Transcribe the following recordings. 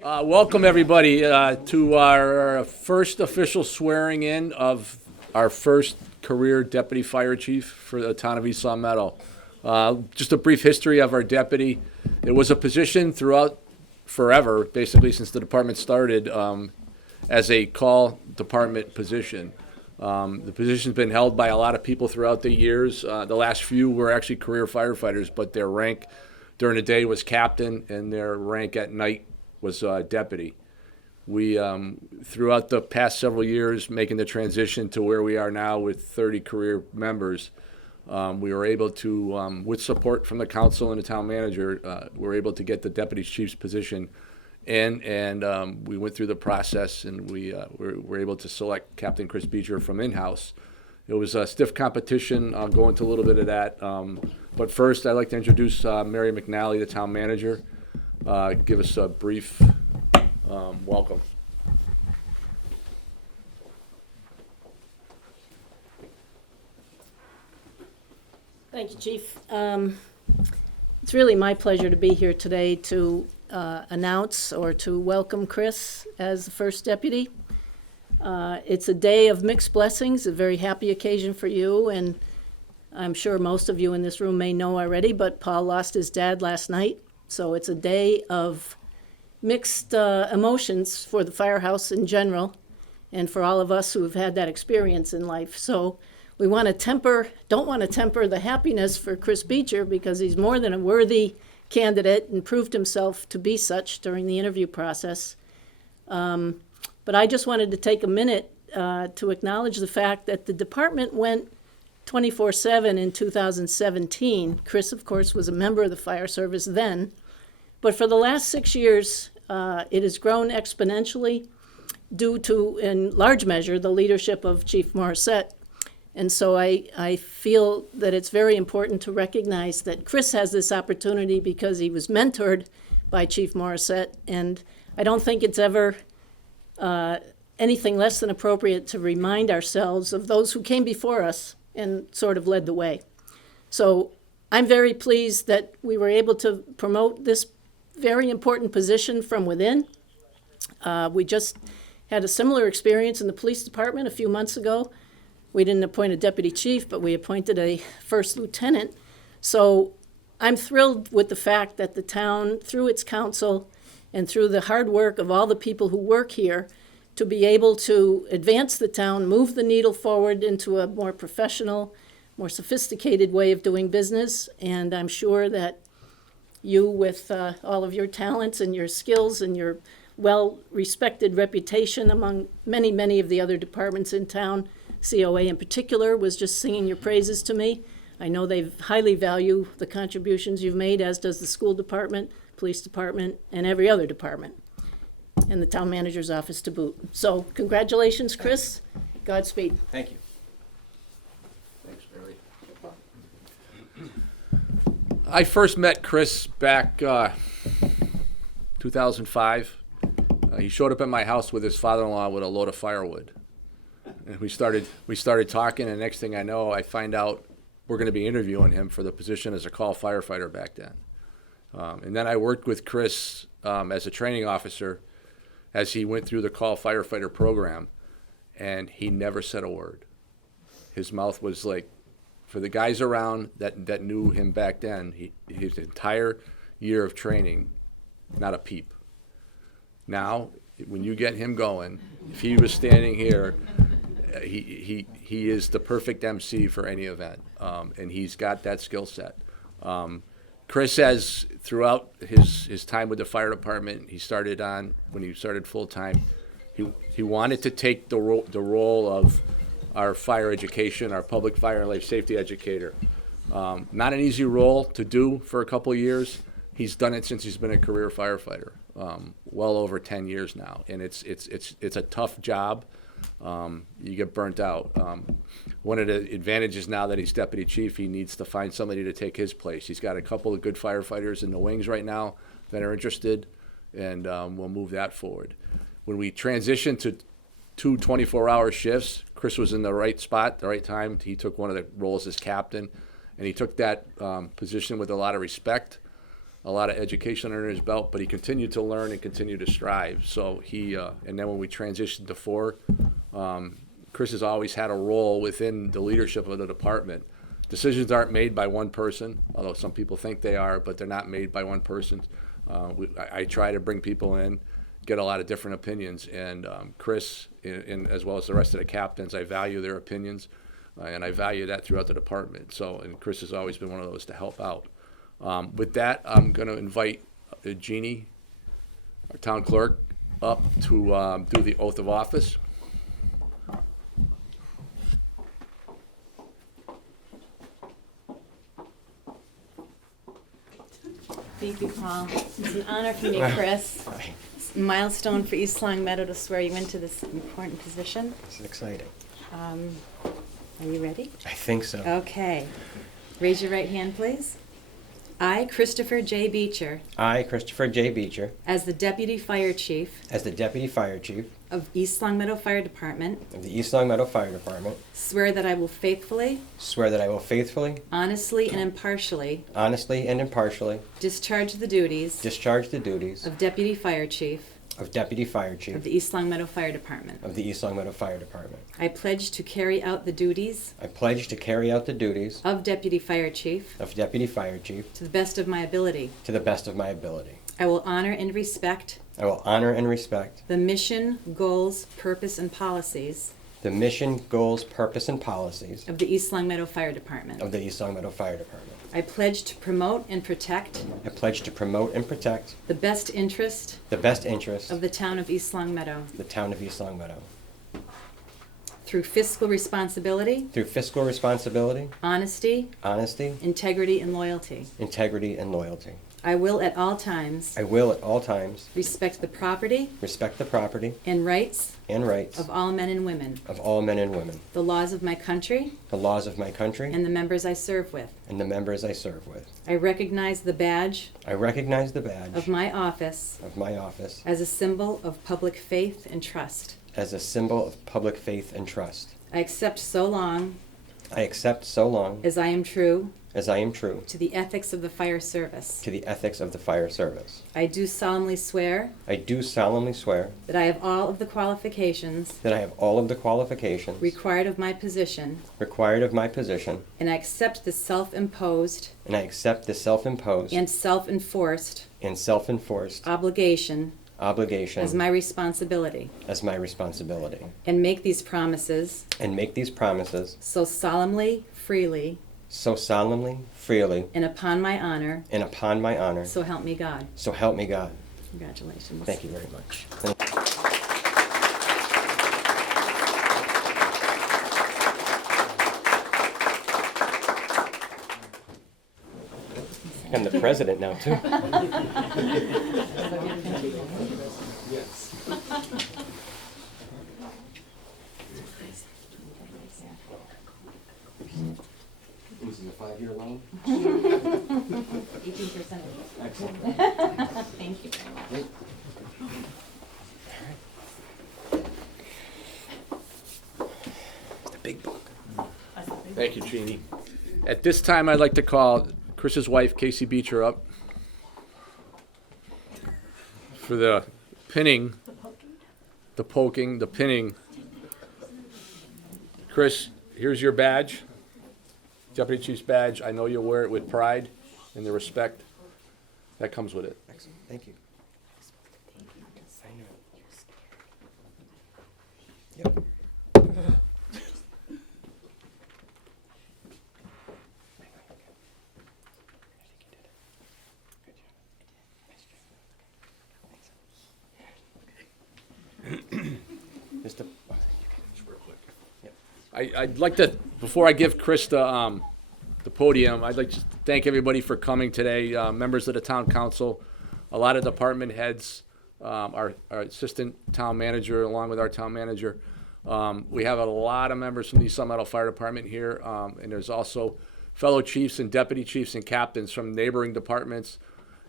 Welcome, everybody, to our first official swearing in of our first career deputy fire chief for the town of East Longmeadow. Just a brief history of our deputy. It was a position throughout forever, basically since the department started, as a call department position. The position's been held by a lot of people throughout the years. The last few were actually career firefighters, but their rank during the day was captain, and their rank at night was deputy. We, throughout the past several years, making the transition to where we are now with 30 career members, we were able to, with support from the council and the town manager, we were able to get the deputy chief's position in, and we went through the process, and we were able to select Captain Chris Beecher from in-house. It was a stiff competition. I'll go into a little bit of that. But first, I'd like to introduce Mary McNally, the town manager. Give us a brief welcome. Thank you, Chief. It's really my pleasure to be here today to announce or to welcome Chris as the first deputy. It's a day of mixed blessings, a very happy occasion for you, and I'm sure most of you in this room may know already, but Paul lost his dad last night. So it's a day of mixed emotions for the firehouse in general and for all of us who have had that experience in life. So we don't want to temper the happiness for Chris Beecher because he's more than a worthy candidate and proved himself to be such during the interview process. But I just wanted to take a minute to acknowledge the fact that the department went 24/7 in 2017. Chris, of course, was a member of the fire service then. But for the last 6 years, it has grown exponentially due to, in large measure, the leadership of Chief Morissette. And so I feel that it's very important to recognize that Chris has this opportunity because he was mentored by Chief Morissette. And I don't think it's ever anything less than appropriate to remind ourselves of those who came before us and sort of led the way. So I'm very pleased that we were able to promote this very important position from within. We just had a similar experience in the police department a few months ago. We didn't appoint a deputy chief, but we appointed a first lieutenant. So I'm thrilled with the fact that the town, through its council and through the hard work of all the people who work here, to be able to advance the town, move the needle forward into a more professional, more sophisticated way of doing business. And I'm sure that you, with all of your talents and your skills and your well-respected reputation among many, many of the other departments in town, COA in particular was just singing your praises to me. I know they highly value the contributions you've made, as does the school department, police department, and every other department, and the town manager's office to boot. So congratulations, Chris. Godspeed. Thank you. Thanks, Barry. I first met Chris back 2005. He showed up at my house with his father-in-law with a load of firewood. And we started talking, and next thing I know, I find out we're going to be interviewing him for the position as a call firefighter back then. And then I worked with Chris as a training officer as he went through the call firefighter program, and he never said a word. His mouth was like, for the guys around that knew him back then, his entire year of training, not a peep. Now, when you get him going, if he was standing here, he is the perfect MC for any event, and he's got that skill set. Chris has, throughout his time with the fire department, when he started full-time, he wanted to take the role of our fire education, our public fire and life safety educator. Not an easy role to do for a couple of years. He's done it since he's been a career firefighter, well over 10 years now, and it's a tough job. You get burnt out. One of the advantages now that he's deputy chief, he needs to find somebody to take his place. He's got a couple of good firefighters in the wings right now that are interested, and we'll move that forward. When we transitioned to two 24-hour shifts, Chris was in the right spot, the right time. He took one of the roles as captain, and he took that position with a lot of respect. a lot of education under his belt, but he continued to learn and continued to strive. So he, and then when we transitioned to 4, Chris has always had a role within the leadership of the department. Decisions aren't made by one person, although some people think they are, but they're not made by one person. I try to bring people in, get a lot of different opinions, and Chris, as well as the rest of the captains, I value their opinions, and I value that throughout the department. So, and Chris has always been one of those to help out. With that, I'm going to invite Jeannie, our town clerk, up to do the oath of office. Thank you, Paul. It's an honor for me, Chris. It's a milestone for East Longmeadow to swear you into this important position. This is exciting. Are you ready? I think so. Okay. Raise your right hand, please. I, Christopher J. Beecher, I, Christopher J. Beecher, as the Deputy Fire Chief as the Deputy Fire Chief of East Longmeadow Fire Department, of the East Longmeadow Fire Department, swear that I will faithfully, swear that I will faithfully, honestly, and impartially honestly, and impartially discharge the duties discharge the duties of Deputy Fire Chief of Deputy Fire Chief of the East Longmeadow Fire Department. of the East Longmeadow Fire Department. I pledge to carry out the duties I pledge to carry out the duties of Deputy Fire Chief of Deputy Fire Chief to the best of my ability. to the best of my ability. I will honor and respect I will honor and respect the mission, goals, purpose, and policies the mission, goals, purpose, and policies of the East Longmeadow Fire Department. of the East Longmeadow Fire Department. I pledge to promote and protect I pledge to promote and protect the best interest the best interests of the town of East Longmeadow of the town of East Longmeadow through fiscal responsibility, through fiscal responsibility, honesty, honesty, integrity, and loyalty. integrity, and loyalty. I will at all times I will at all times respect the property respect the property and rights and rights of all men and women, of all men and women, the laws of my country, the laws of my country, and the members I serve with. and the members I serve with. I recognize the badge I recognize the badge of my office of my office as a symbol of public faith and trust. as a symbol of public faith and trust. I accept so long I accept so long as I am true as I am true to the ethics of the fire service. to the ethics of the fire service. I do solemnly swear I do solemnly swear that I have all of the qualifications that I have all of the qualifications required of my position, required of my position, and I accept the self-imposed and I accept the self-imposed and self-enforced and self-enforced obligation obligation as my responsibility, as my responsibility, and make these promises and make these promises so solemnly, freely, so solemnly, freely, and upon my honor, and upon my honor, so help me God. so help me God. Congratulations. Thank you very much. Thank you. I'm the president now, too. This is a 5-year loan? 18%. Excellent. Thank you very much. The big book. Thank you, Jeannie. At this time, I'd like to call Chris's wife, Casey Beecher, up for the pinning, the poking, the pinning. Chris, here's your badge, Deputy Chief's badge. I know you'll wear it with pride and the respect that comes with it. Excellent. Thank you. I know. Yep. Just a, I'd like to, before I give Chris the podium, I'd like to thank everybody for coming today, members of the town council, a lot of department heads, our assistant town manager, along with our town manager. We have a lot of members from the East Longmeadow Fire Department here, and there's also fellow chiefs and deputy chiefs and captains from neighboring departments.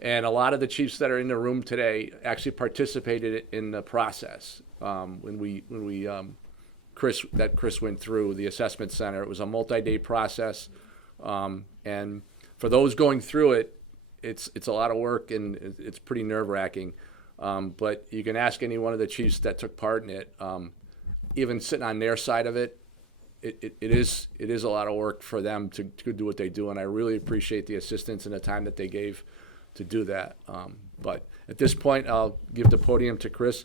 And a lot of the chiefs that are in the room today actually participated in the process. When Chris went through the assessment center, it was a multi-day process. And for those going through it, it's a lot of work and it's pretty nerve-wracking. But you can ask any one of the chiefs that took part in it. Even sitting on their side of it, it is a lot of work for them to do what they do, and I really appreciate the assistance and the time that they gave to do that. But at this point, I'll give the podium to Chris.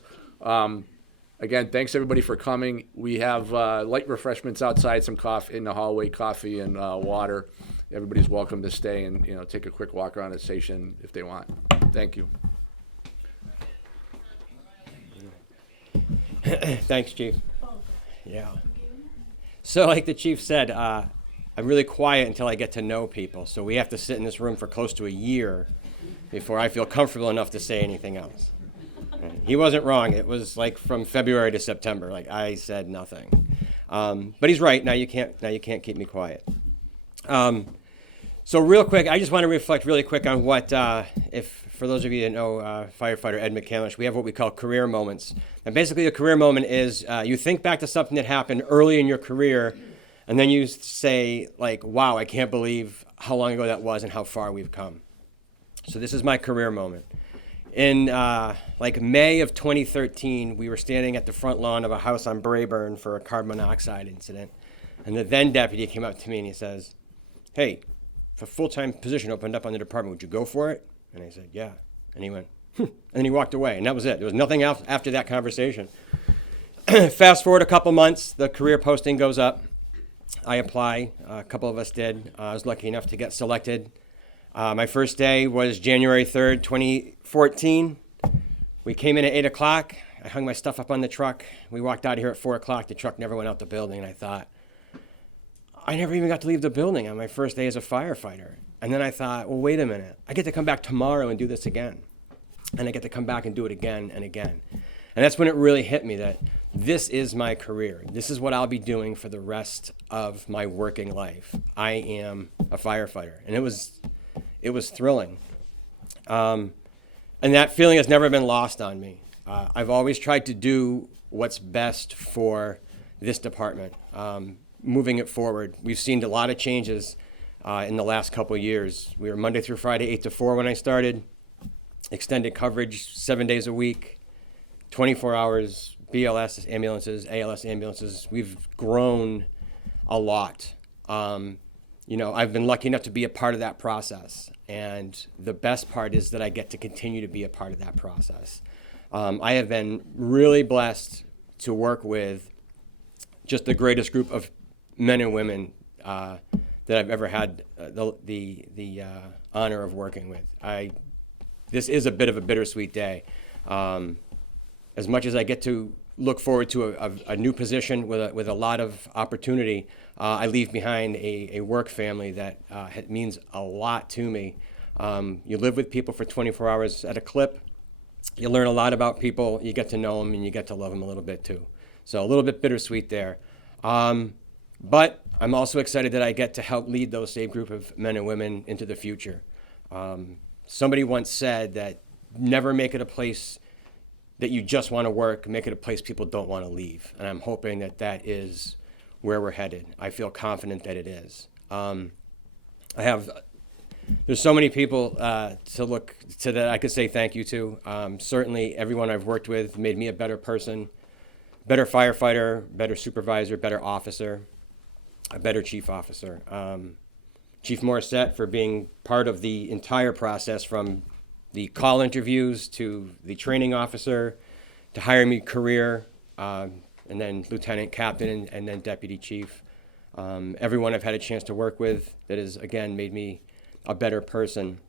Again, thanks everybody for coming. We have light refreshments outside, some coffee in the hallway, coffee and water. Everybody's welcome to stay and take a quick walk around the station if they want. Thank you. Thanks, Chief. Yeah. So like the Chief said, I'm really quiet until I get to know people. So we have to sit in this room for close to a year before I feel comfortable enough to say anything else. He wasn't wrong. It was like from February to September. Like I said nothing. But he's right. Now you can't keep me quiet. So real quick, I just want to reflect really quick on what, if for those of you that know firefighter Ed McCamish, we have what we call career moments. And basically a career moment is you think back to something that happened early in your career, and then you say like, wow, I can't believe how long ago that was and how far we've come. So this is my career moment. In like May of 2013, we were standing at the front lawn of a house on Brayburn for a carbon monoxide incident. And the then deputy came up to me and he says, hey, if a full-time position opened up on the department, would you go for it? And I said, yeah. And he went, and then he walked away. And that was it. There was nothing else after that conversation. Fast forward a couple months, the career posting goes up. I apply. A couple of us did. I was lucky enough to get selected. My first day was January 3rd, 2014. We came in at 8 o'clock. I hung my stuff up on the truck. We walked out of here at 4 o'clock. The truck never went out the building. And I thought, I never even got to leave the building on my first day as a firefighter. And then I thought, well, wait a minute. I get to come back tomorrow and do this again. And I get to come back and do it again and again. And that's when it really hit me that this is my career. This is what I'll be doing for the rest of my working life. I am a firefighter. And it was thrilling. And that feeling has never been lost on me. I've always tried to do what's best for this department. Moving it forward, we've seen a lot of changes in the last couple of years. We were Monday through Friday, 8 to 4 when I started. Extended coverage, 7 days a week, 24 hours, BLS ambulances, ALS ambulances. We've grown a lot. I've been lucky enough to be a part of that process. And the best part is that I get to continue to be a part of that process. I have been really blessed to work with just the greatest group of men and women that I've ever had the honor of working with. This is a bit of a bittersweet day. As much as I get to look forward to a new position with a lot of opportunity, I leave behind a work family that means a lot to me. You live with people for 24 hours at a clip. You learn a lot about people. You get to know them, and you get to love them a little bit too. So a little bit bittersweet there. But I'm also excited that I get to help lead those same group of men and women into the future. Somebody once said that never make it a place that you just want to work, make it a place people don't want to leave. And I'm hoping that that is where we're headed. I feel confident that it is. There's so many people to look to that I could say thank you to. Certainly everyone I've worked with made me a better person, better firefighter, better supervisor, better officer, a better chief officer. Chief Morissette for being part of the entire process from the call interviews to the training officer to hiring me career, and then lieutenant captain and then deputy chief. Everyone I've had a chance to work with that has, again, made me a better person.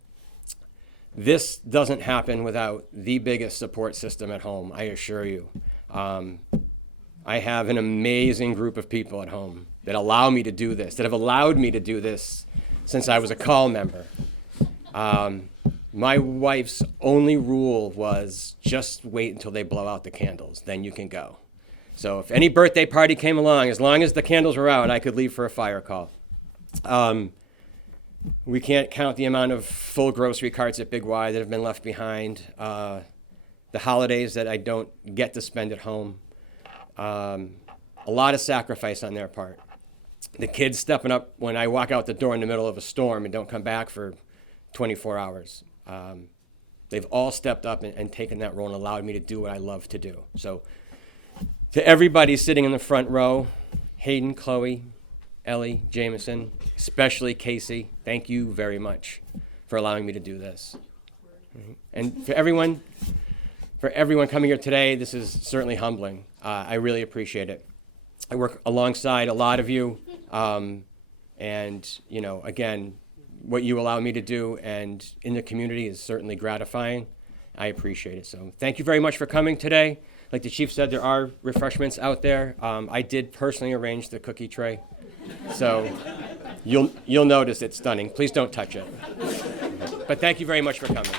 This doesn't happen without the biggest support system at home, I assure you. I have an amazing group of people at home that allow me to do this, that have allowed me to do this since I was a call member. My wife's only rule was just wait until they blow out the candles, then you can go. So if any birthday party came along, as long as the candles were out, I could leave for a fire call. We can't count the amount of full grocery carts at Big Y that have been left behind, the holidays that I don't get to spend at home. A lot of sacrifice on their part. The kids stepping up when I walk out the door in the middle of a storm and don't come back for 24 hours. They've all stepped up and taken that role and allowed me to do what I love to do. So to everybody sitting in the front row, Hayden, Chloe, Ellie, Jameson, especially Casey, thank you very much for allowing me to do this. And for everyone coming here today, this is certainly humbling. I really appreciate it. I work alongside a lot of you, and again, what you allow me to do and in the community is certainly gratifying. I appreciate it. So thank you very much for coming today. Like the chief said, there are refreshments out there. I did personally arrange the cookie tray, so you'll notice it's stunning. Please don't touch it. But thank you very much for coming.